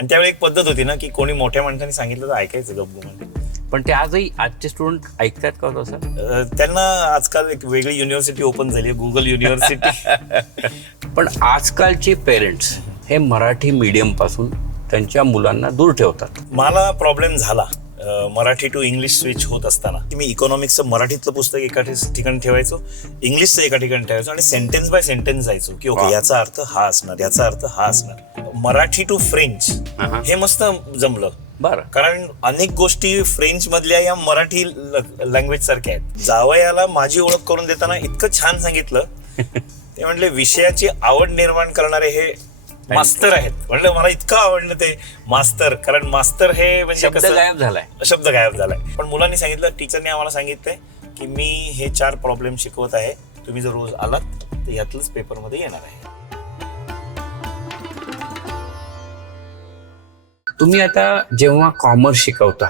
आणि त्यावेळी एक पद्धत होती ना की कोणी मोठ्या माणसाने सांगितलं तर ऐकायचं गपगुमान. पण ते आजही आजचे स्टुडंट ऐकतात का हो तसं? त्यांना आजकाल एक वेगळी युनिव्हर्सिटी ओपन झाली आहे, गुगल युनिव्हर्सिटी. पण आजकालचे पेरेंट्स हे मराठी मीडियम पासून त्यांच्या मुलांना दूर ठेवतात. मला प्रॉब्लेम झाला मराठी टू इंग्लिश स्विच होत असताना. मी इकॉनॉमिक्सचं मराठीतलं पुस्तक एका ठिकाणी ठेवायचो, इंग्लिशचं एका ठिकाणी ठेवायचो आणि सेंटेन्स बाय सेंटेन्स जायचो की ओके याचा अर्थ हा असणार, याचा अर्थ हा असणार. मराठी टू फ्रेंच हे मस्त जमलं. बरं. कारण अनेक गोष्टी फ्रेंच मधल्या या मराठी लँग्वेज सारख्या आहेत. जावयाला माझी ओळख करून देताना इतकं छान सांगितलं. ते म्हणले विषयाची आवड निर्माण करणारे हे मास्तर आहेत. म्हणलं मला इतकं आवडलं ते मास्तर, कारण मास्तर हे म्हणजे शब्द गायब झालाय. शब्द गायब झालाय. पण मुलांनी सांगितलं, टीचरने आम्हाला सांगितलंय की मी हे 4 प्रॉब्लेम शिकवत आहे, तुम्ही जर रोज आलात तर यातलंच पेपरमध्ये येणार आहे. तुम्ही आता जेव्हा कॉमर्स शिकवता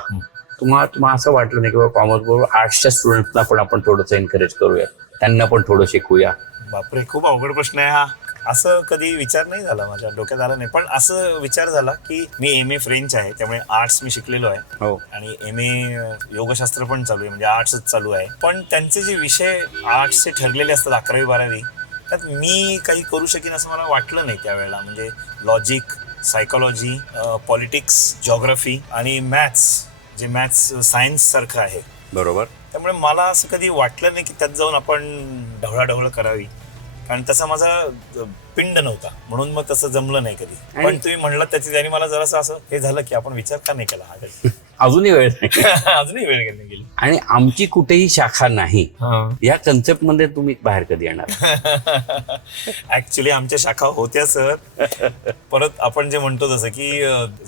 तुम्हाला असं वाटलं नाही की कॉमर्स बरोबर आर्ट्सच्या स्टुडंट्सना पण आपण थोडंसं एनकरेज करूया, त्यांना पण थोडं शिकूया? बापरे, खूप अवघड प्रश्न आहे हा. असं कधी विचार नाही झाला, माझ्या डोक्यात आला नाही. पण असं विचार झाला की मी MA फ्रेंच आहे, त्यामुळे आर्ट्स मी शिकलेलो आहे. हो. आणि MA योगशास्त्र पण चालू आहे, म्हणजे आर्ट्सच चालू आहे. पण त्यांचे जे विषय आर्ट्सचे ठरलेले असतात 11वी 12वी, त्यात मी काही करू शकेन असं मला वाटलं नाही त्यावेळेला. म्हणजे लॉजिक, सायकोलॉजी, पॉलिटिक्स, जिओग्राफी आणि मॅथ्स, जे मॅथ्स सायन्स सारखं आहे. बरोबर. त्यामुळे मला असं कधी वाटलं नाही की त्यात जाऊन आपण ढवळाढवळ करावी, कारण तसा माझा पिंड नव्हता, म्हणून मग तसं जमलं नाही कधी. पण तुम्ही म्हणलं त्याने मला जरासं असं हे झालं की आपण विचार का नाही केला हा कधी. अजूनही वेळ नाही. अजूनही वेळ गेली. आणि आमची कुठेही शाखा नाही या कन्सेप्ट मध्ये तुम्ही बाहेर कधी येणार? ऍक्च्युली आमच्या शाखा होत्या सर. परत आपण जे म्हणतो तसं की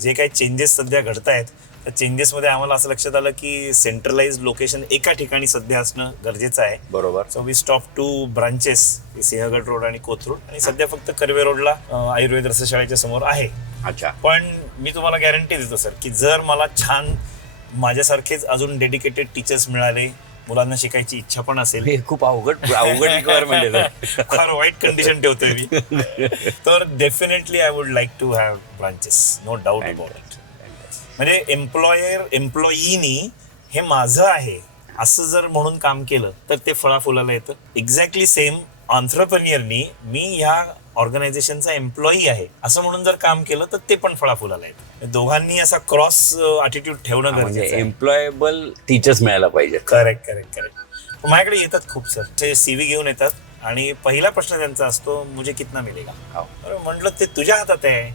जे काही चेंजेस सध्या घडत आहेत त्या चेंजेस मध्ये आम्हाला असं लक्षात आलं की सेंट्रलाइज लोकेशन एका ठिकाणी सध्या असणं गरजेचं आहे. बरोबर. So we stop 2 branches, Sinhagad road आणि कोथरूड, आणि सध्या फक्त कर्वे रोडला आयुर्वेद रसशाळेच्या समोर आहे. अच्छा. पण मी तुम्हाला गॅरंटी देतो सर की जर मला छान माझ्यासारखेच अजून डेडिकेटेड टीचर्स मिळाले, मुलांना शिकायची इच्छा पण असेल, हे खूप अवघड रिक्वायरमेंट आहे. फार वाईट कंडिशन ठेवतोय मी, तर definitely I would like to have branches, no doubt about it. म्हणजे एम्प्लॉईनी हे माझं आहे असं जर म्हणून काम केलं तर ते फळाफुलाला येतं. एक्झॅक्टली सेम ऑन्ट्रप्रनियरनी मी ह्या ऑर्गनायझेशनचा एम्प्लॉई आहे असं म्हणून जर काम केलं तर ते पण फळाफुलाला येतं. दोघांनी असा क्रॉस ॲटिट्यूड ठेवणं गरजेचं आहे. एम्प्लॉयबल टीचर्स मिळायला पाहिजे. करेक्ट. माझ्याकडे येतात खूप सर, ते CV घेऊन येतात आणि पहिला प्रश्न त्यांचा असतो मुझे कितना मिलेगा. म्हटलं ते तुझ्या हातात आहे.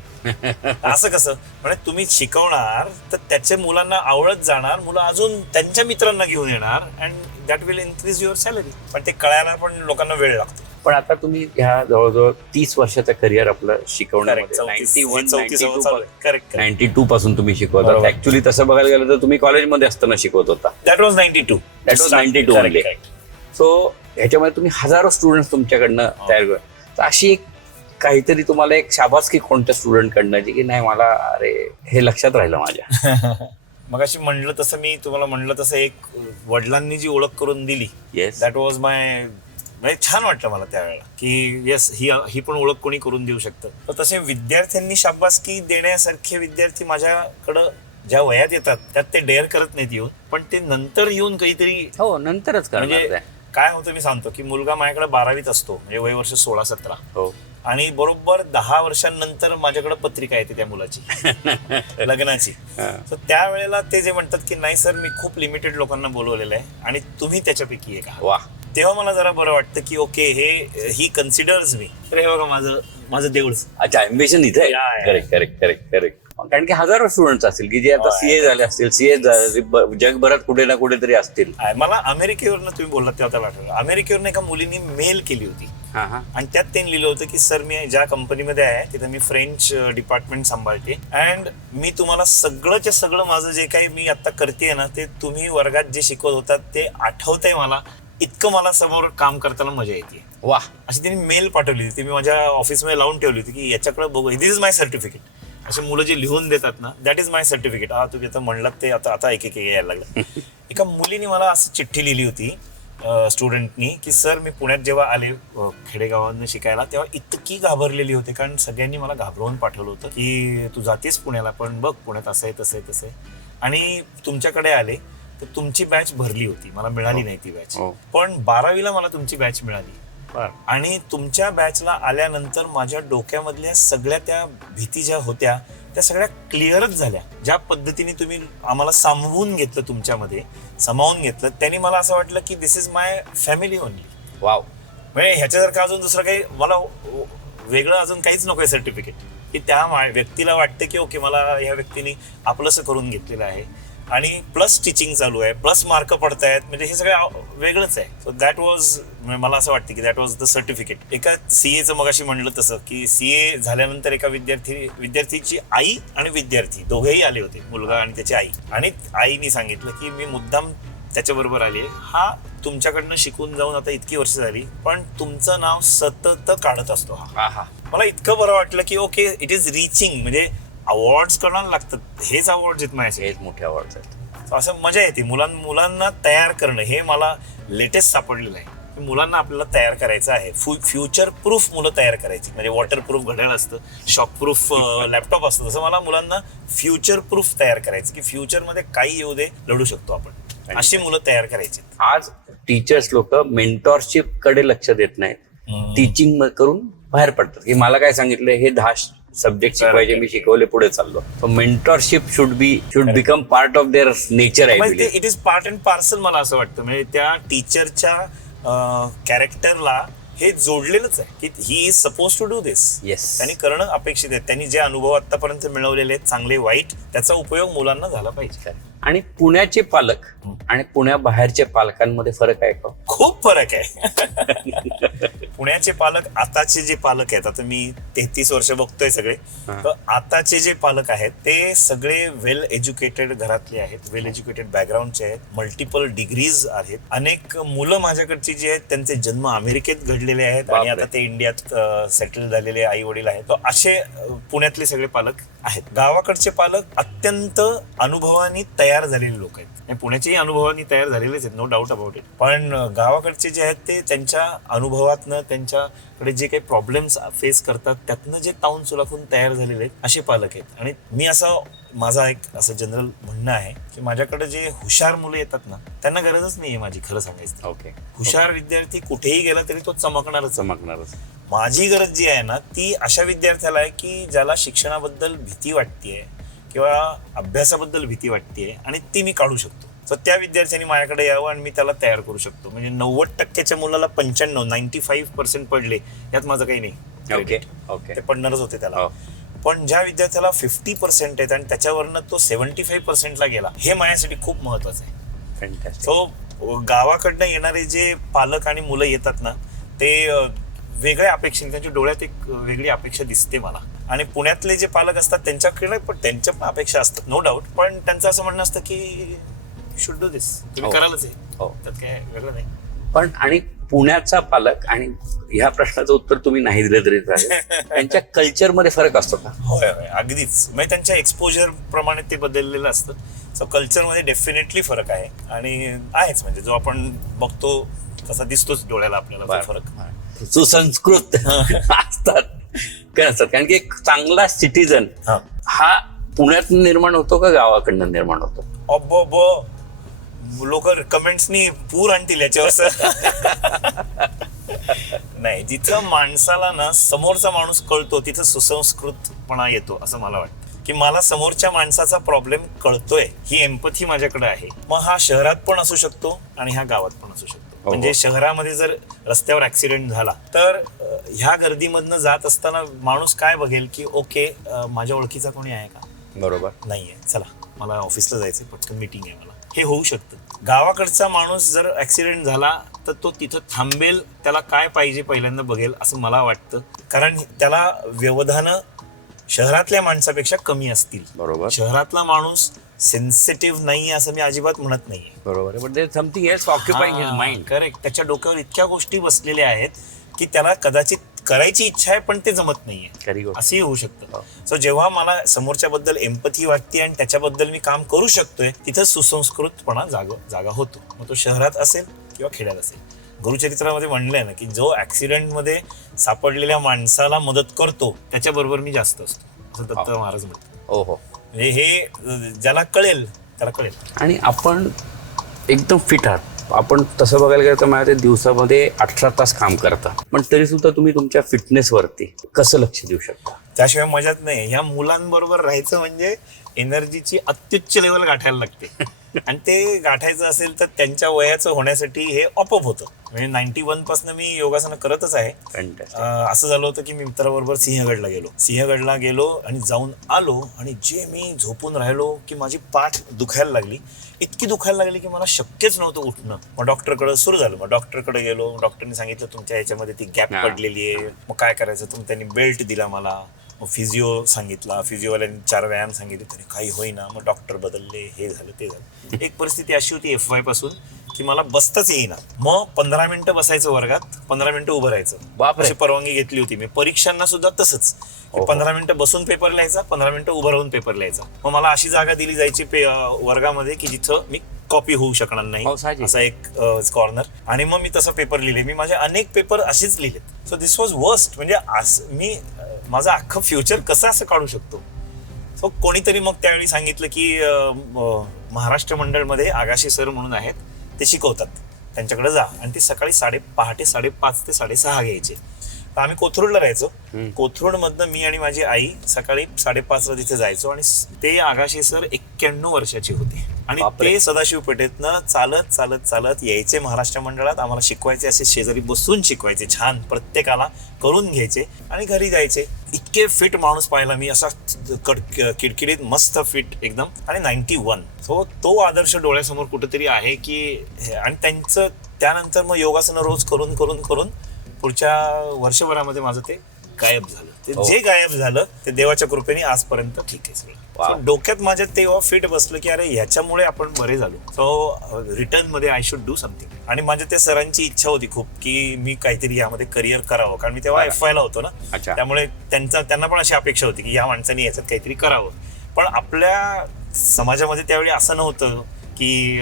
असं कसं? म्हणजे तुम्ही शिकवणार तर त्याच्या मुलांना आवडत जाणार, मुलं अजून त्यांच्या मित्रांना घेऊन येणार and that will increase your salary. पण ते कळायला पण लोकांना वेळ लागतो. पण आता तुम्ही ह्या जवळजवळ 30 वर्षाचं करिअर आपलं शिकवण्यामध्ये 92 पासून तुम्ही शिकवता. ऍक्च्युली तसं बघायला गेलं तर तुम्ही कॉलेजमध्ये असताना शिकवत होता. दॅट वॉज 92 मध्ये. सो ह्याच्यामध्ये तुम्ही हजारो स्टुडंट तुमच्याकडनं तयार कर, तर अशी एक काहीतरी तुम्हाला एक शाबासकी कोणत्या स्टुडंट कडनं की नाही मला अरे हे लक्षात राहिलं माझ्या? मग अशी म्हणलं तसं, मी तुम्हाला म्हणलं तसं, एक वडिलांनी जी ओळख करून दिली, दॅट वॉज माय, म्हणजे छान वाटलं मला त्यावेळेला की येस ही पण ओळख कोणी करून देऊ शकतं. तर तसे विद्यार्थ्यांनी शाबासकी देण्यासारखे विद्यार्थी माझ्याकडं ज्या वयात येतात त्यात ते डेअर करत नाहीत येऊन, पण ते नंतर येऊन काहीतरी नंतरच म्हणजे काय होतं मी सांगतो की मुलगा माझ्याकडे 12वीत असतो, म्हणजे वय वर्ष 16-17, आणि बरोबर 10 वर्षांनंतर माझ्याकडे पत्रिका येते त्या मुलाची लग्नाची. तर त्यावेळेला ते जे म्हणतात की नाही सर मी खूप लिमिटेड लोकांना बोलवलेलं आहे आणि तुम्ही त्याच्यापैकी एक आहात. वा. तेव्हा मला जरा बरं वाटतं की ओके ही कन्सिडर्स मी. तर हे बघा माझं देऊळ. अच्छा, एम्बिशन इथे आहे. करेक्ट. कारण की हजारो स्टुडंट्स असतील की जे आता CA झाले असतील, जगभरात कुठे ना कुठेतरी असतील. मला अमेरिकेवरनं तुम्ही बोललात तेव्हा त्याला आठवलं, अमेरिकेवरनं एका मुलीने मेल केली होती आणि त्यात त्यांनी लिहिलं होतं की सर मी ज्या कंपनीमध्ये आहे तिथं मी फ्रेंच डिपार्टमेंट सांभाळते अँड मी तुम्हाला सगळंच्या सगळं माझं जे काही मी आता करते ना ते तुम्ही वर्गात जे शिकवत होतात ते आठवतंय मला, इतकं मला समोर काम करताना मजा येते. वा. अशी त्यांनी मेल पाठवली होती, ती मी माझ्या ऑफिसमध्ये लावून ठेवली होती की याच्याकडे बघू, दिस इज माय सर्टिफिकेट. असे मुलं जे लिहून देतात ना, दॅट इज माय सर्टिफिकेट. तुम्ही आता म्हणलात ते आता एक यायला लागलं. एका मुलीने मला असं चिठ्ठी लिहिली होती स्टुडंटनी की सर मी पुण्यात जेव्हा आले खेडेगावांना शिकायला तेव्हा इतकी घाबरलेली होते, कारण सगळ्यांनी मला घाबरवून पाठवलं होतं की तू जातेस पुण्याला पण बघ पुण्यात असं आहे तसं आहे तसं आहे. आणि तुमच्याकडे आले तर तुमची बॅच भरली होती, मला मिळाली नाही ती बॅच. पण 12वीला मला तुमची बॅच मिळाली. आणि तुमच्या बॅचला आल्यानंतर माझ्या डोक्यामधल्या सगळ्या त्या भीती ज्या होत्या त्या सगळ्या क्लिअरच झाल्या. ज्या पद्धतीने तुम्ही आम्हाला सामावून घेतलं, तुमच्यामध्ये सामावून घेतलं, त्यांनी मला असं वाटलं की this is my family only. Wow. म्हणजे ह्याच्यासारखं अजून दुसरं काही मला वेगळं अजून काहीच नकोय सर्टिफिकेट, की त्या व्यक्तीला वाटतं की ओके मला ह्या व्यक्तीने आपलंसं करून घेतलेलं आहे आणि प्लस टीचिंग चालू आहे, प्लस मार्क पडतायत, म्हणजे हे सगळं वेगळंच आहे. सो दॅट वॉज, मला असं वाटतं की दॅट वॉज द सर्टिफिकेट. एका सीएचं मगाशी म्हणलं तसं की सीए झाल्यानंतर एका विद्यार्थीची आई आणि विद्यार्थी दोघेही आले होते, मुलगा आणि त्याची आई. आणि आईने सांगितलं की मी मुद्दाम त्याच्याबरोबर आली आहे, हा तुमच्याकडनं शिकून जाऊन आता इतकी वर्ष झाली पण तुमचं नाव सतत काढत असतो हा. मला इतकं बरं वाटलं की ओके इट इज रिचिंग, म्हणजे अवॉर्ड्स कोणाला लागतात, हेच अवॉर्ड आहेत माझ्यासाठी, हेच मोठे अवॉर्ड आहेत. असं मजा येते. मुलांना तयार करणं हे मला लेटेस्ट सापडलेलं आहे की मुलांना आपल्याला तयार करायचं आहे. फ्युचर प्रूफ मुलं तयार करायची, म्हणजे वॉटर प्रूफ घड्याळ असतं, शॉक प्रूफ लॅपटॉप असतं, तसं मला मुलांना फ्युचर प्रूफ तयार करायचं की फ्युचरमध्ये काही येऊ दे लढू शकतो आपण, अशी मुलं तयार करायची. आज टीचर्स लोक मेंटॉरशिप कडे लक्ष देत नाहीत, टीचिंग करून बाहेर पडतात की मला काय सांगितलं हे 10 सब्जेक्ट शिकवायचे, मी शिकवले पुढे चाललो. Mentorship should become part of their nature. It is part and parcel मला असं वाटतं. म्हणजे त्या टीचरच्या कॅरेक्टरला हे जोडलेलंच आहे की he is suppose to do this. त्यांनी करणं अपेक्षित आहे. त्यांनी जे अनुभव आतापर्यंत मिळवलेले आहेत चांगले वाईट, त्याचा उपयोग मुलांना झाला पाहिजे. आणि पुण्याचे पालक आणि पुण्याबाहेरच्या पालकांमध्ये फरक आहे का? खूप फरक आहे. पुण्याचे पालक, आताचे जे पालक आहेत, आता मी 33 वर्ष बघतोय सगळे, तर आताचे जे पालक आहेत ते सगळे वेल एज्युकेटेड घरातले आहेत, वेल एज्युकेटेड बॅकग्राऊंडचे आहेत, मल्टिपल डिग्रीज आहेत. अनेक मुलं माझ्याकडची जी आहेत त्यांचे जन्म अमेरिकेत घडलेले आहेत आणि आता ते इंडियात सेटल झालेले आई वडील आहेत. तर असे पुण्यातले सगळे पालक आहेत. गावाकडचे पालक अत्यंत अनुभवानी तयार झालेले लोक आहेत. पुण्याचेही अनुभवानी तयार झालेलेच आहेत, नो डाऊट अबाउट इट. पण गावाकडचे जे आहेत ते त्यांच्या अनुभवातनं, त्यांच्याकडे जे काही प्रॉब्लेम्स फेस करतात त्यातनं जे ताऊन सुलाखून तयार झालेले आहेत असे पालक आहेत. आणि मी माझा एक असं जनरल म्हणणं आहे की माझ्याकडे जे हुशार मुलं येतात ना त्यांना गरजच नाहीये माझी, खरं सांगायचं. ओके. हुशार विद्यार्थी कुठेही गेला तरी तो चमकणारच. माझी गरज जी आहे ना ती अशा विद्यार्थ्याला आहे की ज्याला शिक्षणाबद्दल भीती वाटतेय किंवा अभ्यासाबद्दल भीती वाटतेय आणि ती मी काढू शकतो. तर त्या विद्यार्थ्यांनी माझ्याकडे यावं आणि मी त्याला तयार करू शकतो. म्हणजे 90% मुलाला 95% पडले यात माझं काही नाही. ते पडणारच होते त्याला. पण ज्या विद्यार्थ्याला 50% आहेत आणि त्याच्यावरनं तो 75%ला गेला, हे माझ्यासाठी खूप महत्वाचं आहे. सो गावाकडनं येणारे जे पालक आणि मुलं येतात ना ते वेगळ्या अपेक्षेने, त्यांच्या डोळ्यात एक वेगळी अपेक्षा दिसते मला. आणि पुण्यातले जे पालक असतात त्यांच्याकडे पण त्यांच्या पण अपेक्षा असतात, नो डाऊट. पण त्यांचं असं म्हणणं असतं की शुड डू दिस, तुम्ही करालच आहे, त्यात काय वेगळं नाही. पण आणि पुण्याचा पालक, आणि ह्या प्रश्नाचं उत्तर तुम्ही नाही दिलं तरी त्यांच्या कल्चरमध्ये फरक असतो का? होय, अगदीच. म्हणजे त्यांच्या एक्सपोजर प्रमाणे ते बदललेलं असतं. सो कल्चरमध्ये डेफिनेटली फरक आहे आणि आहेच. म्हणजे जो आपण बघतो तसा दिसतोच डोळ्याला आपल्याला फरक. सुसंस्कृत असतात काय असतात, कारण की एक चांगला सिटीजन हा पुण्यात निर्माण होतो का गावाकडनं निर्माण होतो? लोक कमेंट्सनी पूर आणतील याच्यावर. नाही, जिथं माणसाला ना समोरचा माणूस कळतो तिथं सुसंस्कृतपणा येतो असं मला वाटतं. की मला समोरच्या माणसाचा प्रॉब्लेम कळतोय, ही एम्पथी माझ्याकडे आहे. मग हा शहरात पण असू शकतो आणि हा गावात पण असू शकतो. म्हणजे शहरामध्ये जर रस्त्यावर ऍक्सिडेंट झाला तर ह्या गर्दीमधनं जात असताना माणूस काय बघेल की ओके माझ्या ओळखीचा कोणी आहे का? बरोबर नाहीये, चला मला ऑफिसला जायचंय, पटकन मीटिंग आहे मला, हे होऊ शकतं. गावाकडचा माणूस जर ऍक्सिडेंट झाला तर तो तिथं थांबेल, त्याला काय पाहिजे पहिल्यांदा बघेल असं मला वाटतं. कारण त्याला व्यवधान शहरातल्या माणसापेक्षा कमी असतील. बरोबर. शहरातला माणूस सेन्सिटिव्ह नाही असं मी अजिबात म्हणत नाहीये. बरोबर. But there something else occupying his mind. Correct. त्याच्या डोक्यावर इतक्या गोष्टी बसलेल्या आहेत की त्याला कदाचित करायची इच्छा आहे पण ते जमत नाहीये, असंही होऊ शकतं. सो जेव्हा मला समोरच्या बद्दल एम्पथी वाटते आणि त्याच्याबद्दल मी काम करू शकतोय तिथं सुसंस्कृतपणा जागा होतो. मग तो शहरात असेल किंवा खेड्यात असेल. गुरुचरित्रामध्ये म्हणलंय ना की जो ऍक्सिडेंटमध्ये सापडलेल्या माणसाला मदत करतो त्याच्याबरोबर मी जास्त असतो, असं दत्त महाराज म्हणतात. हो हो. म्हणजे हे ज्याला कळेल त्याला कळेल. आणि आपण एकदम फिट आहात. आपण तसं बघायला गेलं तर मला ते दिवसामध्ये 18 तास काम करता, पण तरी सुद्धा तुम्ही तुमच्या फिटनेसवरती कसं लक्ष देऊ शकता? त्याशिवाय मजाच नाही. ह्या मुलांबरोबर राहायचं म्हणजे एनर्जीची अत्युच्च लेवल गाठायला लागते. आणि ते गाठायचं असेल तर त्यांच्या वयाचं होण्यासाठी हे ऑपअप होतं. म्हणजे 91 पासून मी योगासनं करतच आहे. असं झालं होतं की मी मित्राबरोबर सिंहगडला गेलो आणि जाऊन आलो, आणि जे मी झोपून राहिलो की माझी पाठ दुखायला लागली, इतकी दुखायला लागली की मला शक्यच नव्हतं उठणं. मग डॉक्टरकडे सुरू झालं. मग डॉक्टरकडे गेलो. डॉक्टरने सांगितलं तुमच्या याच्यामध्ये ती गॅप पडलेली आहे. मग काय करायचं, त्यांनी बेल्ट दिला मला. मग फिजिओ सांगितला, फिजिओवाल्यांनी 4 व्यायाम सांगितले, तरी काही होईना. मग डॉक्टर बदलले, हे झालं ते झालं. एक परिस्थिती अशी होती FY पासून की मला बसताच येईना. मग 15 मिनिटं बसायचं वर्गात, 15 मिनिटं उभं राहायचं, अशी परवानगी घेतली होती मी. परीक्षांना सुद्धा तसंच, 15 मिनिटं बसून पेपर लिहायचा, 15 मिनिटं उभं राहून पेपर लिहायचा. मग मला अशी जागा दिली जायची वर्गामध्ये की जिथं मी कॉपी होऊ शकणार नाही, असा एक कॉर्नर. आणि मग मी तसं पेपर लिहिले. मी माझे अनेक पेपर असेच लिहिले. So this was worst. म्हणजे मी माझं अख्खं फ्युचर कसं असं काढू शकतो. सो कोणीतरी मग त्यावेळी सांगितलं की महाराष्ट्र मंडळमध्ये आगाशे सर म्हणून आहेत, ते शिकवतात, त्यांच्याकडे जा. आणि ते सकाळी पहाटे 5:30 ते 6:30 घ्यायचे. तर आम्ही कोथरूडला राहायचो. कोथरूडमधनं मी आणि माझी आई सकाळी 5:30 तिथे जायचो. आणि ते आगाशे सर 91 वर्षाचे होते. आणि ते सदाशिव पेठेतनं चालत चालत चालत यायचे महाराष्ट्र मंडळात. आम्हाला शिकवायचे, असे शेजारी बसून शिकवायचे, छान प्रत्येकाला करून घ्यायचे आणि घरी जायचे. इतके फिट माणूस पाहिला मी, असा किडकिडीत मस्त फिट एकदम. आणि 91. सो तो आदर्श डोळ्यासमोर कुठेतरी आहे की. आणि त्यांचं त्यानंतर मग योगासनं रोज करून करून करून पुढच्या वर्षभरामध्ये माझं ते गायब झालं. ते जे गायब झालं ते देवाच्या कृपेने आजपर्यंत ठीक आहे सगळं. डोक्यात माझ्या तेव्हा फिट बसलं की अरे ह्याच्यामुळे आपण बरे झालो. सो रिटर्न मध्ये आय शुड डू समथिंग. आणि माझ्या त्या सरांची इच्छा होती खूप की मी काहीतरी यामध्ये करिअर करावं, कारण मी तेव्हा FY ला होतो ना. त्यामुळे त्यांना पण अशी अपेक्षा होती की या माणसाने याच्यात काहीतरी करावं. पण आपल्या समाजामध्ये त्यावेळी असं नव्हतं की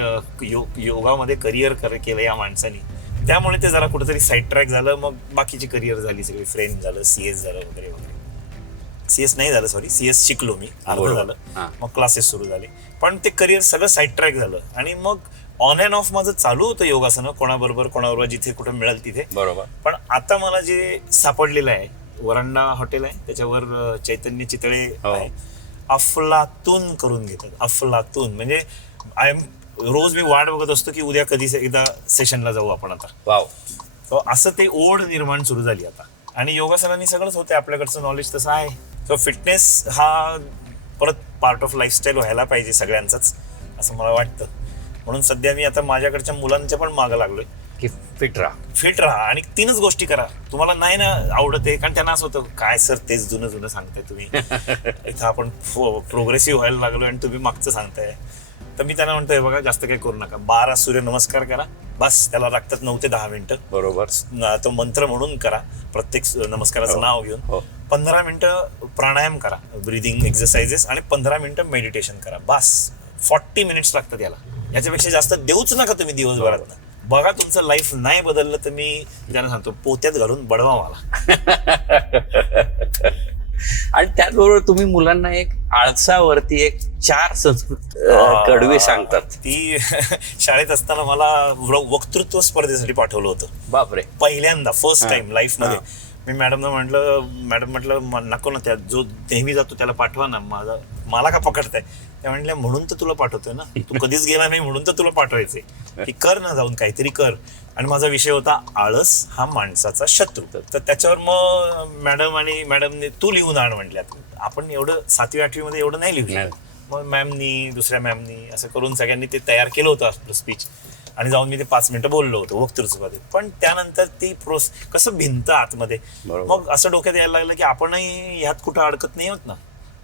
योगामध्ये करिअर केलं या माणसाने. त्यामुळे ते जरा कुठेतरी साईड ट्रॅक झालं. मग बाकीची करिअर झाली सगळी. फ्रेंच झालं, CS झालं वगैरे वगैरे. CS नाही झालं, सॉरी, CS शिकलो मी, अर्ध झालं. मग क्लासेस सुरू झाले. पण ते करिअर सगळं साईड ट्रॅक झालं. आणि मग ऑन अँड ऑफ माझं चालू होतं योगासनं, कोणाबरोबर जिथे कुठे मिळेल तिथे. बरोबर. पण आता मला जे सापडलेलं आहे, वरांडा हॉटेल आहे, त्याच्यावर चैतन्य चितळे आहे, अफलातून करून घेतात. अफलातून म्हणजे रोज मी वाट बघत असतो की उद्या कधी एकदा सेशनला जाऊ आपण आता. वाव. असं ते ओढ निर्माण सुरू झाली आता. आणि योगासनांनी सगळंच होते, आपल्याकडचं नॉलेज तसं आहे. सो फिटनेस हा परत पार्ट ऑफ लाईफस्टाईल व्हायला पाहिजे सगळ्यांचाच, असं मला वाटतं. म्हणून सध्या मी आता माझ्याकडच्या मुलांच्या पण मागं लागलोय की फिट राहा आणि 3च गोष्टी करा. तुम्हाला नाही ना आवडत आहे, कारण त्यांना असं होतं काय सर तेच जुनं सांगताय तुम्ही. इथं आपण प्रोग्रेसिव्ह व्हायला लागलोय आणि तुम्ही मागचं सांगताय. तर मी त्यांना म्हणतोय बघा, जास्त काही करू नका, 12 सूर्य नमस्कार करा बस. त्याला लागतात 9 ते 10 मिनिटं. बरोबर. तो मंत्र म्हणून करा, प्रत्येक नमस्काराचं नाव घेऊन. 15 मिनिटं प्राणायाम करा, ब्रिदिंग एक्सरसाइजेस, आणि 15 मिनिटं मेडिटेशन करा बस. 40 मिनिट्स लागतात याला. याच्यापेक्षा जास्त देऊच नका तुम्ही दिवसभरात. बघा तुमचं लाईफ नाही बदललं तर मी त्यांना सांगतो पोत्यात घालून बडवा मला. आणि त्याचबरोबर तुम्ही मुलांना एक आळसावरती एक 4 संस्कृत कडवे सांगतात. ती शाळेत असताना मला वक्तृत्व स्पर्धेसाठी पाठवलं होतं. बापरे. पहिल्यांदा फर्स्ट टाइम लाईफ मध्ये. मी मॅडमला म्हटलं नको ना, त्या जो नेहमी जातो त्याला पाठवा ना, मला का पकडताय. त्या म्हटल्या म्हणून तर तुला पाठवतोय ना, तू कधीच गेला नाही म्हणून तर तुला पाठवायचंय, की कर ना जाऊन काहीतरी कर. आणि माझा विषय होता आळस हा माणसाचा शत्रू. तर त्याच्यावर मग मॅडमने तू लिहून आण म्हटल्यात. आपण एवढं 7वी 8वी मध्ये एवढं नाही लिहू शकत. मग मॅमनी, दुसऱ्या मॅमनी असं करून सगळ्यांनी ते तयार केलं होतं आपलं स्पीच. आणि जाऊन मी ते 5 मिनिटं बोललो होतो वक्तृत्वामध्ये. पण त्यानंतर ती कसं भिंत आतमध्ये. मग असं डोक्यात यायला लागलं की आपणही ह्यात कुठं अडकत नाही होत ना.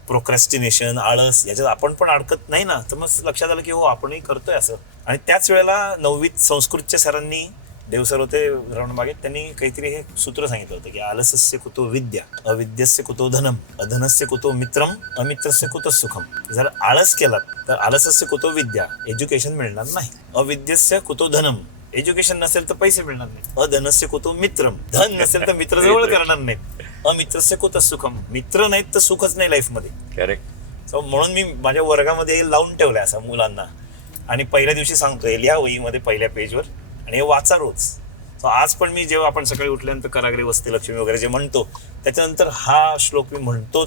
प्रोक्रॅस्टिनेशन, आळस याच्यात आपण पण अडकत नाही ना. तर मग लक्षात आलं की हो आपणही करतोय असं. आणि त्याच वेळेला 9वीत संस्कृतच्या सरांनी, देवसर होते रवणबागेत, त्यांनी काहीतरी हे सूत्र सांगितलं होतं की आलसस्य कुतो विद्या, अविद्यस्य कुतो धनम, अधनस्य कुतो मित्रम, अमित्रस्य कुतो सुखम. जर आळस केलात तर आलसस्य कुतो विद्या, एज्युकेशन मिळणार नाही. अविद्यस्य कुतो धनम, एज्युकेशन नसेल तर पैसे मिळणार नाही. अधनस्य कुतो मित्रम, धन नसेल तर मित्र जवळ करणार नाहीत. अमित्रस्य कुत सुखम, मित्र नाहीत तर सुखच नाही लाईफमध्ये. करेक्ट. सो म्हणून मी माझ्या वर्गामध्ये लावून ठेवलंय असं मुलांना, आणि पहिल्या दिवशी सांगतोय लिहा वहीमध्ये पहिल्या पेजवर आणि हे वाचा रोज. सो आज पण मी जेव्हा आपण सकाळी उठल्यानंतर कराग्रे वसते लक्ष्मी वगैरे जे म्हणतो, त्याच्यानंतर हा श्लोक मी म्हणतो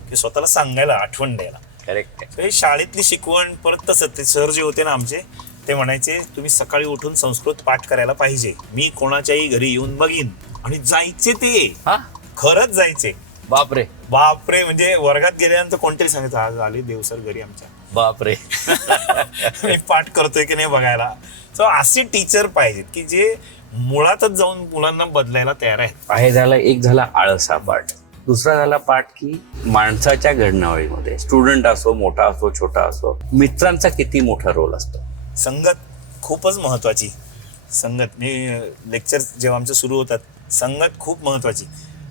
की स्वतःला सांगायला, आठवण द्यायला. करेक्ट. हे शाळेतली शिकवण परत तसंच. ते सर जे होते ना आमचे, ते म्हणायचे तुम्ही सकाळी उठून संस्कृत पाठ करायला पाहिजे. मी कोणाच्याही घरी येऊन बघीन. आणि जायचे ते, खरंच जायचे. बापरे. बापरे, म्हणजे वर्गात गेल्यानंतर कोणतरी सांगायचं आज आले देवसर घरी आमच्या. बापरे. मी पाठ करतोय की नाही बघायला. सो असे टीचर पाहिजेत की जे मुळातच जाऊन मुलांना बदलायला तयार आहेत. आहे झाला एक झाला आळसा पाठ. दुसरा झाला पाठ की माणसाच्या घडणावळीमध्ये स्टुडंट असो, मोठा असो, छोटा असो, मित्रांचा किती मोठा रोल असतो. संगत खूपच महत्वाची. संगत, मी लेक्चर जेव्हा आमचे सुरू होतात, संगत खूप महत्वाची.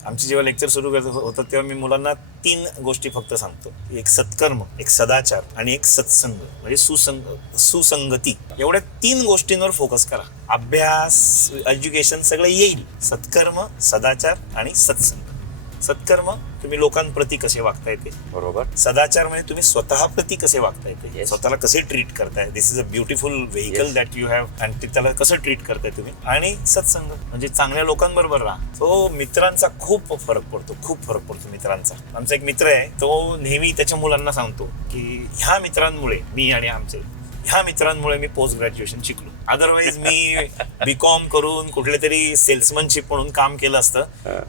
आमचे जेव्हा लेक्चर सुरू होतात तेव्हा मी मुलांना 3 गोष्टी फक्त सांगतो. एक सत्कर्म, एक सदाचार आणि एक सत्संग, म्हणजे सुसंगती. एवढ्या 3 गोष्टींवर फोकस करा. अभ्यास, एज्युकेशन सगळं येईल. सत्कर्म, सदाचार आणि सत्संग. सत्कर्म, तुम्ही लोकांप्रती कसे वागता येते. बरोबर. सदाचार म्हणजे तुम्ही स्वतः प्रती कसे वागता येते, Yes. स्वतःला कसे ट्रीट करताय. This is a beautiful vehicle that you have, आणि ते त्याला कसं ट्रीट करताय तुम्ही. आणि सत्संग म्हणजे चांगल्या लोकांबरोबर राहा. तो मित्रांचा खूप फरक पडतो मित्रांचा. आमचा एक मित्र आहे, तो नेहमी त्याच्या मुलांना सांगतो की ह्या मित्रांमुळे ह्या मित्रांमुळे मी पोस्ट ग्रॅज्युएशन शिकलो. अदरवाईज मी बीकॉम करून कुठले तरी सेल्समनशिप म्हणून काम केलं असतं,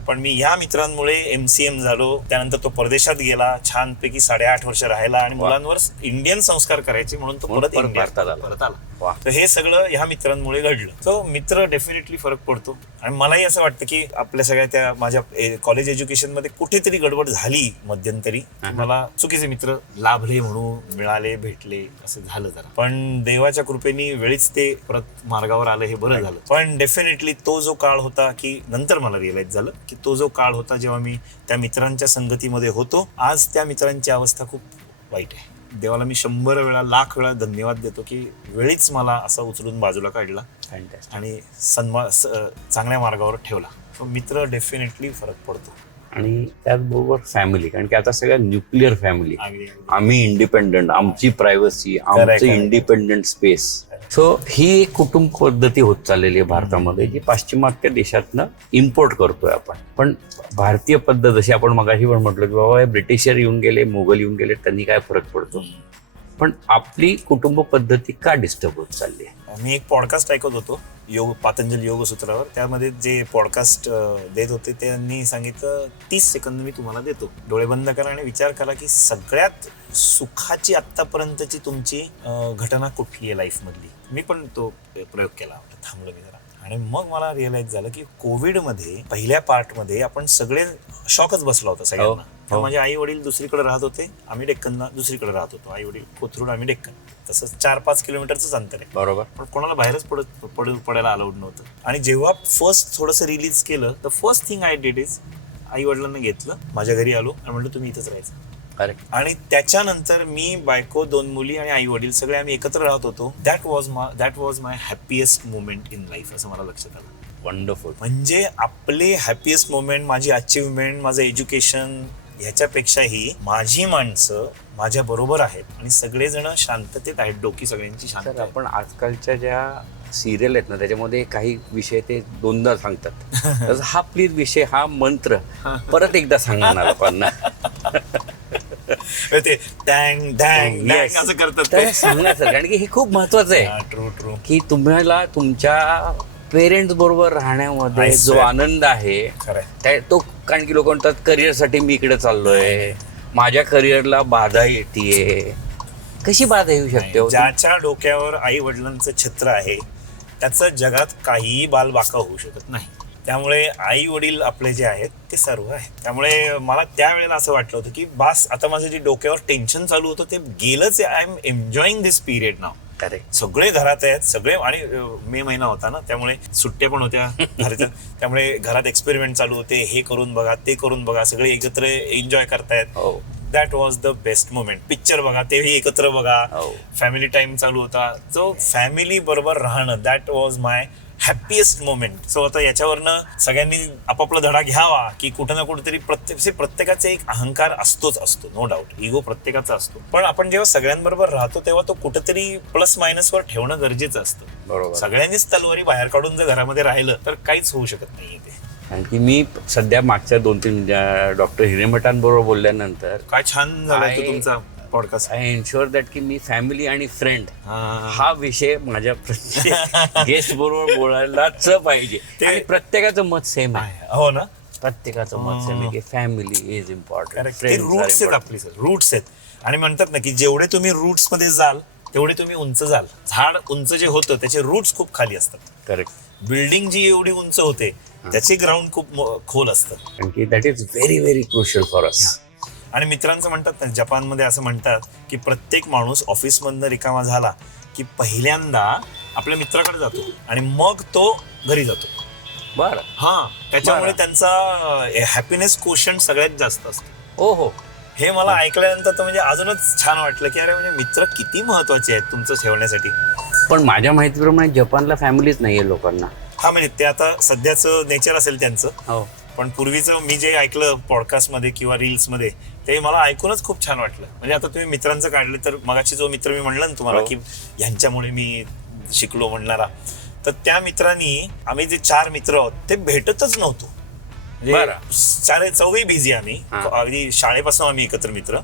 पण मी ह्या मित्रांमुळे MCM झालो. त्यानंतर तो परदेशात गेला, छानपैकी 8.5 वर्ष राहिला आणि मुलांवर इंडियन संस्कार करायचे म्हणून तो परत आला. तर हे सगळं ह्या मित्रांमुळे घडलं. तो मित्र डेफिनेटली फरक पडतो. आणि मलाही असं वाटतं की आपल्या सगळ्या त्या माझ्या कॉलेज एज्युकेशन मध्ये कुठेतरी गडबड झाली मध्यंतरी, मला चुकीचे मित्र लाभले म्हणून, मिळाले, भेटले, असं झालं जरा. पण देवाच्या कृपेने वेळीच ते परत मार्गावर आलं, हे बरं झालं. पण डेफिनेटली तो जो काळ होता, की नंतर मला रिअलाइज झालं की तो जो काळ होता जेव्हा मी त्या मित्रांच्या संगतीमध्ये होतो, आज त्या मित्रांची अवस्था खूप वाईट आहे. देवाला मी 100 वेळा, 1,00,000 वेळा धन्यवाद देतो की वेळीच मला असं उचलून बाजूला काढला आणि चांगल्या मार्गावर ठेवला. तो मित्र डेफिनेटली फरक पडतो. आणि त्याचबरोबर फॅमिली, कारण की आता सगळ्या न्यूक्लिअर फॅमिली. आम्ही इंडिपेंडंट, आमची प्रायव्हसी, आमचं इंडिपेंडंट स्पेस. सो ही एक कुटुंब पद्धती होत चाललेली आहे भारतामध्ये, जी पाश्चिमात्य देशातनं इम्पोर्ट करतोय आपण. पण भारतीय पद्धत, जशी आपण मगाशी पण म्हटलं की बाबा ब्रिटिशर येऊन गेले, मुघल येऊन गेले, त्यांनी काय फरक पडतो. पण आपली कुटुंब पद्धती का डिस्टर्ब होत चालली आहे. मी एक पॉडकास्ट ऐकत होतो पातंजली योगसूत्रावर. त्यामध्ये जे पॉडकास्ट देत होते त्यांनी सांगितलं 30 सेकंद मी तुम्हाला देतो, डोळे बंद करा आणि विचार करा की सगळ्यात सुखाची आतापर्यंतची तुमची घटना कुठली आहे लाईफ मधली. मी पण तो प्रयोग केला, थांबलो मी जरा. आणि मग मला रिअलाइज झालं की कोविडमध्ये पहिल्या पार्टमध्ये आपण सगळे शॉकच बसला होता सगळ्यांना. तर माझे आई वडील दुसरीकडे राहत होते, आम्ही डेक्कनला दुसरीकडे राहत होतो. आई वडील कोथरूड, आम्ही डेक्कन. तसंच 4-5 किलोमीटरच अंतर आहे. बरोबर. पण कोणाला बाहेरच पडायला अलाउड नव्हतं. आणि जेव्हा फर्स्ट थोडंसं रिलीज केलं, तर first thing I did is I वडिलांना घेतलं, माझ्या घरी आलो आणि म्हटलं तुम्ही इथंच राहायचं. आणि त्याच्यानंतर मी, बायको, 2 मुली आणि आई वडील सगळे आम्ही एकत्र राहत होतो. That was my happiest moment in life, असं मला लक्षात आलं. वंडरफुल. म्हणजे आपले हॅपीएस्ट मोमेंट, माझी अचिव्हमेंट, माझं एज्युकेशन, ह्याच्यापेक्षाही माझी माणसं माझ्या बरोबर आहेत आणि सगळेजण शांततेत आहेत, डोकी सगळ्यांची शांत. आपण आजकालच्या ज्या सिरियल आहेत ना, त्याच्यामध्ये काही विषय ते 2दा सांगतात. हा प्लीज विषय, हा मंत्र परत एकदा सांगा ना लोकांना. ते डँग डँग असं करतात सांगण्याचं, कारण की हे खूप महत्वाचं आहे. ट्रू की तुम्हाला तुमच्या पेरेंट्स बरोबर राहण्यामध्ये जो आनंद आहे तो, कारण की लोक म्हणतात करिअरसाठी मी इकडे चाललोय, माझ्या करिअरला बाधा येते. कशी बाधा येऊ शकते. ज्याच्या डोक्यावर आई वडिलांचं छत्र आहे त्याचं जगात काहीही बालबाका होऊ शकत नाही. त्यामुळे आई वडील आपले जे आहेत ते सर्व आहेत. त्यामुळे मला त्यावेळेला असं वाटलं होतं की बास, आता माझं जे डोक्यावर टेन्शन चालू होतं ते गेलंच. I am enjoying this period now. Correct. सगळे घरात आहेत, सगळे. आणि मे महिना होता ना, त्यामुळे सुट्ट्या पण होत्या घराच्या. त्यामुळे घरात एक्सपेरिमेंट चालू होते, हे करून बघा, ते करून बघा, सगळे एकत्र एन्जॉय करतायत. That was the best moment. Picture बघा, तेही एकत्र बघा, हो. फॅमिली टाइम चालू होता, जो फॅमिली बरोबर राहणं, that was my happiest moment. So आता याच्यावरनं सगळ्यांनी आपापला धडा घ्यावा की कुठं ना कुठेतरी प्रत्येकाचा एक अहंकार असतोच असतो, नो डाऊट, इगो प्रत्येकाचा असतो. पण आपण जेव्हा सगळ्यांबरोबर राहतो तेव्हा तो कुठेतरी प्लस मायनसवर ठेवणं गरजेचं असतं. बरोबर. सगळ्यांनीच तलवारी बाहेर काढून जर घरामध्ये राहिलं तर काहीच होऊ शकत नाहीये ते. आणखी मी सध्या मागच्या 2-3 डॉक्टर हिरेमठांबरोबर बोलल्यानंतर काय छान झालं तो तुमचा पॉडकास्ट. आय एन्श्युअर दॅट की मी फॅमिली आणि फ्रेंड हा विषय माझ्या प्रत्येक गेस्ट बरोबर बोलायलाच पाहिजे. आणि प्रत्येकाचं मत सेम आहे. हो ना, प्रत्येकाचं मत सेम आहे की फॅमिली इज इम्पॉर्टंट. रूट्स आहेत आपली, सर, रूट्स आहेत. आणि म्हणतात ना की जेवढे तुम्ही रूट्स मध्ये जाल तेवढे तुम्ही उंच जाल. झाड उंच जे होतं त्याचे रूट्स खूप खाली असतात. करेक्ट. बिल्डिंग जी एवढी उंच होते त्याचे ग्राउंड खूप खोल असतं. आणखी that is very very crucial for us. आणि मित्रांचं म्हणतात ना, जपानमध्ये असं म्हणतात की प्रत्येक माणूस ऑफिसमधनं रिकामा झाला की पहिल्यांदा आपल्या मित्राकडे जातो आणि मग तो घरी जातो. बरं. हा, त्याच्यामुळे त्यांचा हॅपीनेस कोशंट सगळ्यात जास्त असतो. हो हो. हे मला ऐकल्यानंतर तर म्हणजे अजूनच छान वाटलं की अरे म्हणजे मित्र किती महत्वाचे आहेत तुमचं ठेवण्यासाठी. पण माझ्या माहितीप्रमाणे जपानला फॅमिलीच नाहीये लोकांना. हा, म्हणजे ते आता सध्याचं नेचर असेल त्यांचं. हो. पण पूर्वीचं मी जे ऐकलं पॉडकास्टमध्ये किंवा रील्समध्ये ते मला ऐकूनच खूप छान वाटलं. म्हणजे आता तुम्ही मित्रांचं काढले तर मगाशी जो मित्र मी म्हणलं ना तुम्हाला की ह्यांच्यामुळे मी शिकलो म्हणणारा, तर त्या मित्रांनी आम्ही जे 4 मित्र आहोत ते भेटतच नव्हतो. म्हणजे चौघही बिझी आम्ही, अगदी शाळेपासून आम्ही एकत्र मित्र,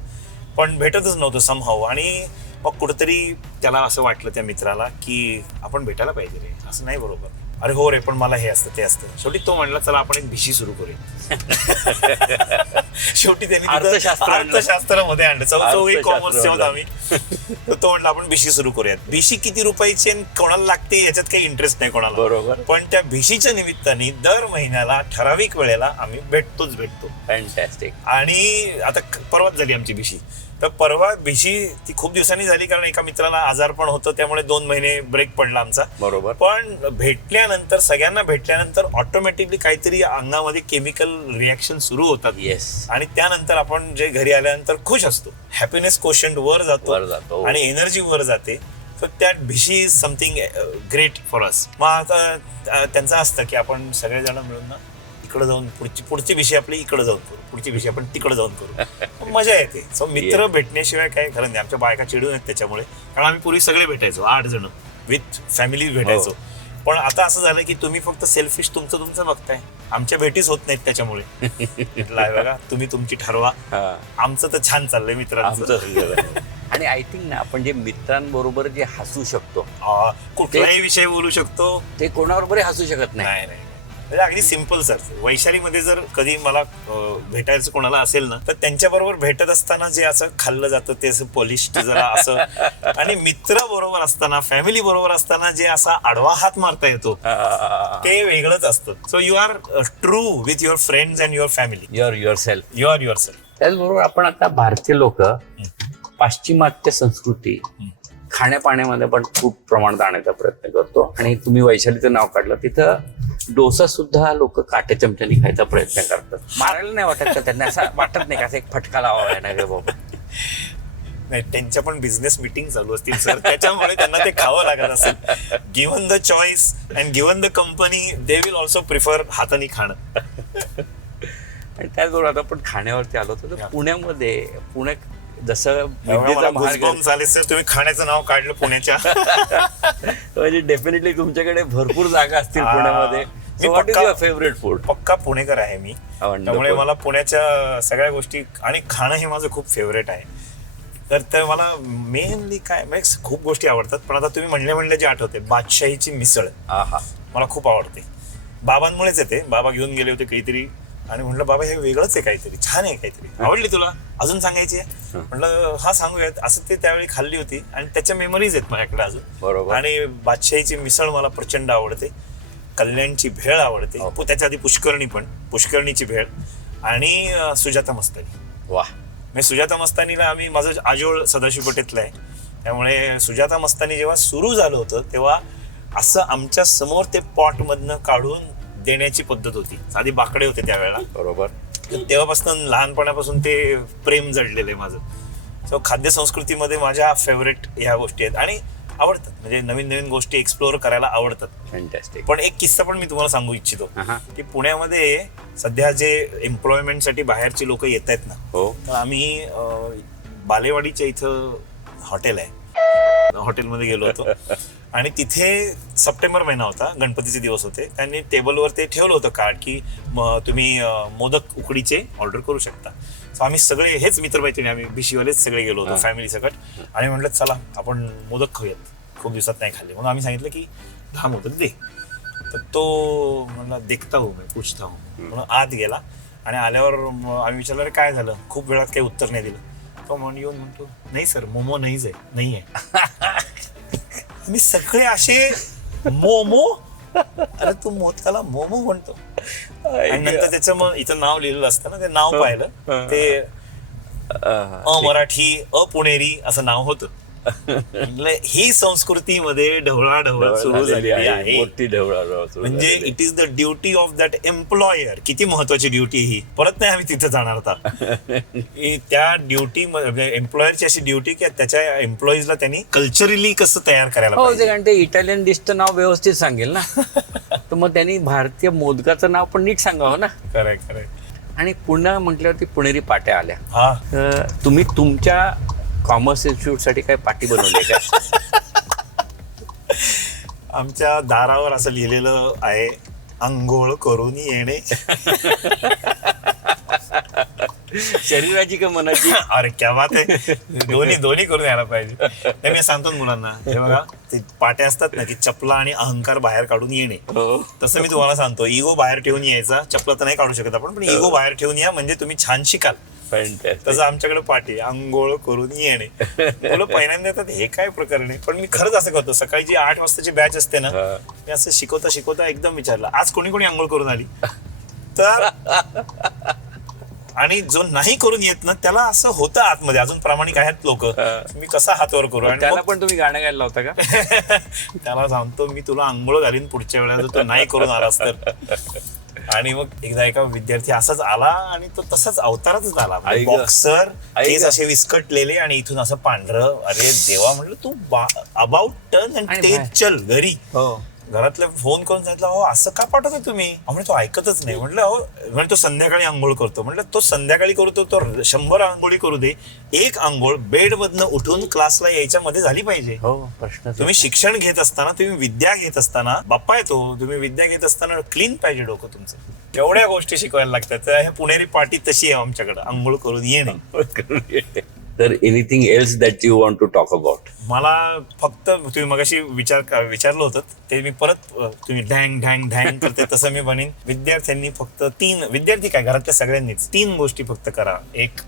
पण भेटतच नव्हतो समहाऊ. आणि मग कुठेतरी त्याला असं वाटलं त्या मित्राला की आपण भेटायला पाहिजे रे, असं नाही बरोबर. अरे हो रे, पण मला हे असतं ते असतं. शेवटी तो म्हणला चला आपण एक भिशी सुरू करूया. शेवटी त्यांनी अर्थशास्त्रामध्ये आणलं. चौघही कॉमर्सचे होत आम्ही. तर तो म्हणला आपण भिशी सुरू करूयात. भिशी किती रुपयाची कोणाला लागते याच्यात काही इंटरेस्ट नाही कोणाला. बरोबर. पण त्या भिशीच्या निमित्ताने दर महिन्याला ठराविक वेळेला आम्ही भेटतो. फॅन्टॅस्टिक. आणि आता परवाच झाली आमची भिशी. तर परवा भिशी ती खूप दिवसांनी झाली कारण एका मित्राला आजार पण होतं, त्यामुळे 2 महिने ब्रेक पडला आमचा. बरोबर. पण भेटल्यानंतर सगळ्यांना भेटल्यानंतर ऑटोमॅटिकली काहीतरी अंगामध्ये केमिकल रिॲक्शन सुरू होतात. येस. आणि त्यानंतर आपण जे घरी आल्यानंतर खुश असतो, हॅपीनेस कोशंट वर जातो आणि एनर्जी वर जाते. तर त्यात भिशी is something great for us. मग आता त्यांचं असतं की आपण सगळेजण मिळून ना इकडे जाऊन पुढची भिशी आपली इकडे जाऊन करू, पुढची भिशी आपण तिकडे जाऊन करू. मजा येते. सो मित्र भेटण्याशिवाय काय खरं नाही. आमच्या बायका चिडून आहेत त्याच्यामुळे, कारण आम्ही पूर्वी सगळे भेटायचो 8 जण विथ फॅमिली भेटायचो. पण आता असं झालं की तुम्ही फक्त सेल्फिश तुमचं बघताय, आमच्या भेटीच होत नाहीत त्याच्यामुळे. बघा तुम्ही तुमची ठरवा, आमचं तर छान चाललंय मित्रांचं. आणि आय थिंक ना आपण जे मित्रांबरोबर जे हसू शकतो, कुठलाही विषय बोलू शकतो, ते कोणाबरोबरही हसू शकत नाही. म्हणजे अगदी सिम्पल सर. वैशालीमध्ये जर कधी मला भेटायचं कोणाला असेल ना तर त्यांच्याबरोबर भेटत असताना जे असं खाल्लं जातं ते असं पॉलिश जरा असं, आणि मित्र बरोबर असताना फॅमिली बरोबर असताना जे असा आडवा हात मारता येतो ते वेगळंच असतं. So you are true with your friends and your family. Yourself. त्याचबरोबर आपण आता भारतीय लोक पाश्चिमात्य संस्कृती खाण्यापाण्यामध्ये पण खूप प्रमाणात आणण्याचा प्रयत्न करतो. आणि तुम्ही वैशालीचं नाव काढलं, तिथं डोसा सुद्धा लोक काट्या चमच्यानी खायचा प्रयत्न करतात. मारायला नाही वाटत का त्यांना? असं वाटत नाही का असं एक फटका लावावा ना गे बाबा? नाही, त्यांच्या पण बिझनेस मीटिंग चालू असतील सर, त्याच्यामुळे त्यांना ते खावं लागत असेल. Given the choice and given the company, they will also prefer हाताने खाणं. आणि त्याचबरोबर आता आपण खाण्यावरती आलो तर पुण्यात जसं झाले सर तुम्ही खाण्याचं नाव काढलं पुण्याच्या. म्हणजे डेफिनेटली तुमच्याकडे भरपूर जागा असतील पुण्यामध्ये. What is your favourite food? पक्का पुणेकर आहे मी, त्यामुळे मला पुण्याच्या सगळ्या गोष्टी आणि खाणं हे माझं खूप फेवरेट आहे. तर मला मेनली काय म्हणजे खूप गोष्टी आवडतात, पण आता तुम्ही म्हणले जे आठवते बादशाहीची मिसळ मला खूप आवडते. बाबांमुळेच येते. बाबा घेऊन गेले होते काहीतरी आणि म्हटलं बाबा हे वेगळंच आहे काहीतरी, छान आहे काहीतरी, आवडली तुला, अजून सांगायची आहे? म्हटलं हा सांगूयात. असं ते त्यावेळी खाल्ली होती आणि त्याच्या मेमरीज आहेत माझ्याकडे अजून. बरोबर. आणि बादशाहीची मिसळ मला प्रचंड आवडते. कल्याणची भेळ आवडते. त्याच्या आधी पुष्करणीची भेळ आणि सुजाता मस्तानी. वा. मी सुजाता मस्तानीला माझं आजोळ सदाशिव पेठेतलं आहे, त्यामुळे सुजाता मस्तानी जेव्हा सुरू झालं होतं तेव्हा असं आमच्या समोर ते पॉट मधनं काढून देण्याची पद्धत होती. आधी बाकडे होते त्यावेळेला. बरोबर. तेव्हापासून लहानपणापासून ते प्रेम जडलेलं आहे माझं. सो खाद्य संस्कृतीमध्ये माझ्या फेवरेट ह्या गोष्टी आहेत आणि आवडतात. म्हणजे नवीन नवीन गोष्टी एक्सप्लोअर करायला आवडतात. फॅन्टॅस्टिक. पण एक किस्सा पण मी तुम्हाला सांगू इच्छितो हा. की पुण्यामध्ये सध्या जे एम्प्लॉयमेंटसाठी बाहेरची लोक येत आहेत ना, हो. तर आम्ही बालेवाडीच्या इथं हॉटेल आहे, हॉटेलमध्ये गेलो होतो आणि तिथे सप्टेंबर महिना होता, गणपतीचे दिवस होते. त्यांनी टेबलवर ते ठेवलं होतं कार्ड की तुम्ही मोदक उकडीचे ऑर्डर करू शकता. सो आम्ही सगळे हेच मित्रमैत्रिणी, आम्ही भिशीवालेच सगळे गेलो होतो फॅमिली सकट आणि म्हटलं चला आपण मोदक खाऊयात, खूप दिवसात नाही खाल्ले. म्हणून आम्ही सांगितलं की 10 मोदक दे. तर तो म्हणला देखता हूँ मैं पूछता हूँ म्हणून आत गेला आणि आल्यावर आम्ही विचारलं अरे काय झालं, खूप वेळात काही उत्तर नाही दिलं. तो म्हणून येऊन म्हणतो नाही सर मोमो नाहीच आहे, नाही आहे. मी सगळे असे मोमो, अरे तू मोदकाला मोमो म्हणतो. आणि नंतर त्याचं मग इथं नाव लिहिलेलं असतं ना, ते नाव पाहिलं, ते अमराठी अपुणेरी असं नाव होतं. ही संस्कृतीमध्ये ढवळाढवळ सुरू झालेली आहे, मोठी ढवळाढवळ सुरू म्हणजे झालेली आहे. It is the duty of that employer. किती महत्वाची ड्युटी ही. परत नाही आम्ही तिथे जाणार आता. त्या ड्युटी एम्प्लॉयरची अशी ड्युटी की त्याच्या एम्प्लॉईजला त्यांनी कल्चरली कसं तयार करायला हो, पाहिजे. कारण ते इटालियन डिशचं नाव व्यवस्थित सांगेल ना, तर मग त्यांनी भारतीय मोदकाचं नाव पण नीट सांगावं ना. Correct correct. आणि पुन्हा म्हटल्यावरती पुणेरी पाट्या आल्या. हा, तुम्ही तुमच्या कॉमर्स इन्स्टिट्यूट साठी काय पाटी बनवली का? आमच्या दारावर असं लिहिलेलं आहे, अंघोळ करून येणे. शरीराची का मनाची? अरे क्या बात आहे, दोन्ही करून यायला पाहिजे. नाही, मी सांगतो ना मुलांना, हे बघा ते पाट्या असतात ना की चपला आणि अहंकार बाहेर काढून येणे, तसं मी तुम्हाला सांगतो इगो बाहेर ठेवून यायचा. चपला तर नाही काढू शकत आपण, पण इगो बाहेर ठेवून या म्हणजे तुम्ही छान शिकाल. तसं आमच्याकडे पाठी अंघोळ करून येणे. मुलं पहिल्यांदा येतात हे काय प्रकरण आहे, पण मी खरंच असं करतो. सकाळी जी 8 वाजताची बॅच असते ना, मी असं शिकवता एकदम विचारलं आज कोणी आंघोळ करून आली तर, आणि जो नाही करून येत ना त्याला असं होतं आतमध्ये अजून प्रामाणिक आहेत लोक, मी कसा हातवर करू. आणि त्याला पण तुम्ही गाणं गायला लावता का? त्याला सांगतो मी तुला आंघोळ घालीन पुढच्या वेळेला जर तू नाही करून आलास तर. आणि मग एकदा एका विद्यार्थी असाच आला आणि तो तसाच अवतारातच आला, बॉक्सर, केस असे विस्कटलेले आणि इथून असं पांढरं. अरे देवा, म्हटलं तू अबाउट टर्न अँड टेक चल घरी. घरातले फोन करून सांगितलं अहो असं का पाठवतो तुम्ही. म्हणजे तो ऐकतच नाही. म्हटलं अहो, म्हणजे तो संध्याकाळी आंघोळ करतो. म्हटलं तो संध्याकाळी करतो, तो 100 आंघोळी करू दे, एक आंघोळ बेड मधनं उठून क्लासला यायच्या मध्ये झाली पाहिजे. तुम्ही शिक्षण घेत असताना, तुम्ही विद्या घेत असताना, बाप्पा येतो, तुम्ही विद्या घेत असताना क्लीन पाहिजे डोकं तुमचं. एवढ्या गोष्टी शिकवायला लागतात. हे पुणेरी पाटी तशी आहे आमच्याकडे, आंघोळ करून येणे. तर anything else that you want to talk about? मला फक्त तुम्ही मगाशी विचारलं होतं ते मी परत, तुम्ही ढँग ढँग ढँग करते तसं मी बनीन. विद्यार्थ्यांनी फक्त 3, विद्यार्थी काय घरातल्या सगळ्यांनीच 3 गोष्टी फक्त करा. एक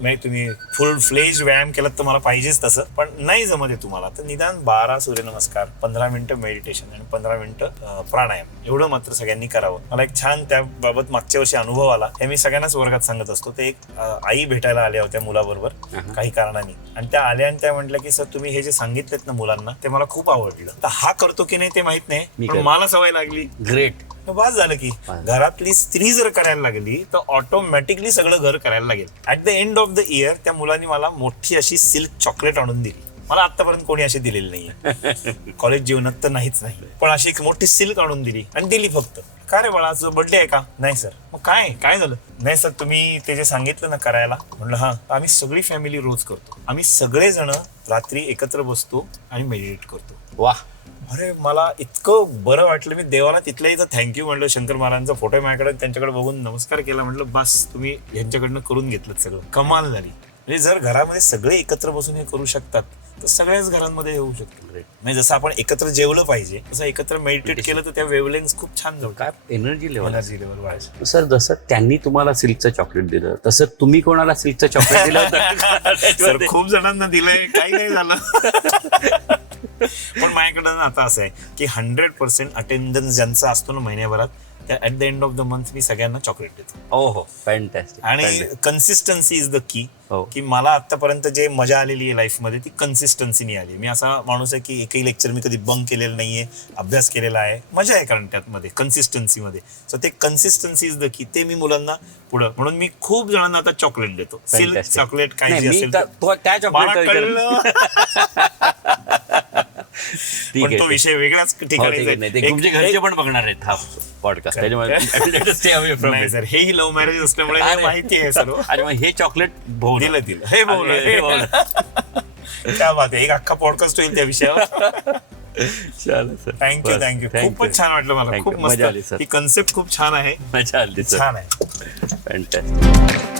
म्हणजे तुम्ही फुल फ्लेज व्यायाम केलात तर मला पाहिजेच तसं, पण नाही जमत आहे तुम्हाला तर निदान 12 सूर्यनमस्कार, 15 मिनिटं मेडिटेशन आणि 15 मिनिटं प्राणायाम, एवढं मात्र सगळ्यांनी करावं. मला एक छान त्याबाबत मागच्या वर्षी अनुभव आला, हे मी सगळ्यांनाच वर्गात सांगत असतो. ते एक आई भेटायला आल्या होत्या मुलाबरोबर काही कारणाने, आणि त्या आल्या आणि त्या म्हटल्या की सर तुम्ही हे जे सांगितलेत ना मुलांना ते मला खूप आवडलं. तर हा करतो की नाही ते माहित नाही, पण मला सवय लागली. ग्रेट. बस झालं की घरातली स्त्री जर करायला लागली तर ऑटोमॅटिकली सगळं घर करायला लागेल. At the end of the year त्या मुलांनी मला मोठी अशी सिल्क चॉकलेट आणून दिली. मला आतापर्यंत कोणी अशी दिलेली नाहीये, कॉलेज जीवनात तर नाहीच नाही, पण अशी एक मोठी सिल्क आणून दिली आणि दिली फक्त. का रे बाळा तुझं बर्थडे आहे का? नाही सर. मग काय झालं? नाही सर तुम्ही ते जे सांगितलं ना करायला. म्हणलं हा, आम्ही सगळी फॅमिली रोज करतो, आम्ही सगळेजण रात्री एकत्र बसतो आणि मेडिटेट करतो. वा. अरे मला इतकं बरं वाटलं. मी देवाला तिथल्या इथं थँक्यू म्हणलं. शंकर महाराजांचा फोटो माझ्याकडे, त्यांच्याकडे बघून नमस्कार केला. म्हटलं बस तुम्ही यांच्याकडनं करून घेतलं सगळं, कमाल झाली. म्हणजे जर घरामध्ये सगळे एकत्र बसून हे करू शकतात तर सगळ्याच घरांमध्ये होऊ शकतं. म्हणजे जसं आपण एकत्र जेवलं पाहिजे तसं एकत्र मेडिटेट केलं तर त्या वेवलेन्स खूप छान जाऊ. काय एनर्जी लेवल वाढायचं. सर, जसं त्यांनी तुम्हाला सिल्कचं चॉकलेट दिलं तसं तुम्ही कोणाला सिल्कचं चॉकलेट दिलं होतं? सर खूप जणांना दिलंय, काही नाही झालं. पण माझ्याकडं आता असं आहे की 100% अटेंडन्स ज्यांचा असतो ना महिन्याभरात, at the end of the month मी सगळ्यांना चॉकलेट देतो. हो हो, फॅन्टॅस्टिक. आणि कन्सिस्टन्सी इज द की. हो. की मला आतापर्यंत जे मजा आलेली आहे लाईफमध्ये ती कन्सिस्टन्सीनी आली. मी असा माणूस आहे की एकही लेक्चर मी कधी बंक केलेलं नाहीये, अभ्यास केलेला आहे, मजा आहे कारण त्यामध्ये कन्सिस्टन्सीमध्ये. सो ते कन्सिस्टन्सी इज द की, ते मी मुलांना पुढं, म्हणून मी खूप जणांना आता चॉकलेट देतो. सिल्क चॉकलेट काय जे असेल त्या मला कळलं. ठीक पण तो आहे. विषय वेगळाच ठिकाणी नाही, ते तुमचे घरचे पण बघणार आहेत हा पॉडकास्ट, त्याच्यामुळे नाही सर, हेही लव्ह मॅरेज असल्यामुळे हे माहिती आहे सर्व. आणि मग हे चॉकलेट दिलं हे बोल. क्या बात आहे, एक अख्खा पॉडकास्ट होईल त्या विषयावर. चालेल सर. थँक्यू. खूपच छान वाटलं मला, खूप मस्त. ही कन्सेप्ट खूप छान आहे, मजा आली. छान आहे. फॅन्टॅस्टिक.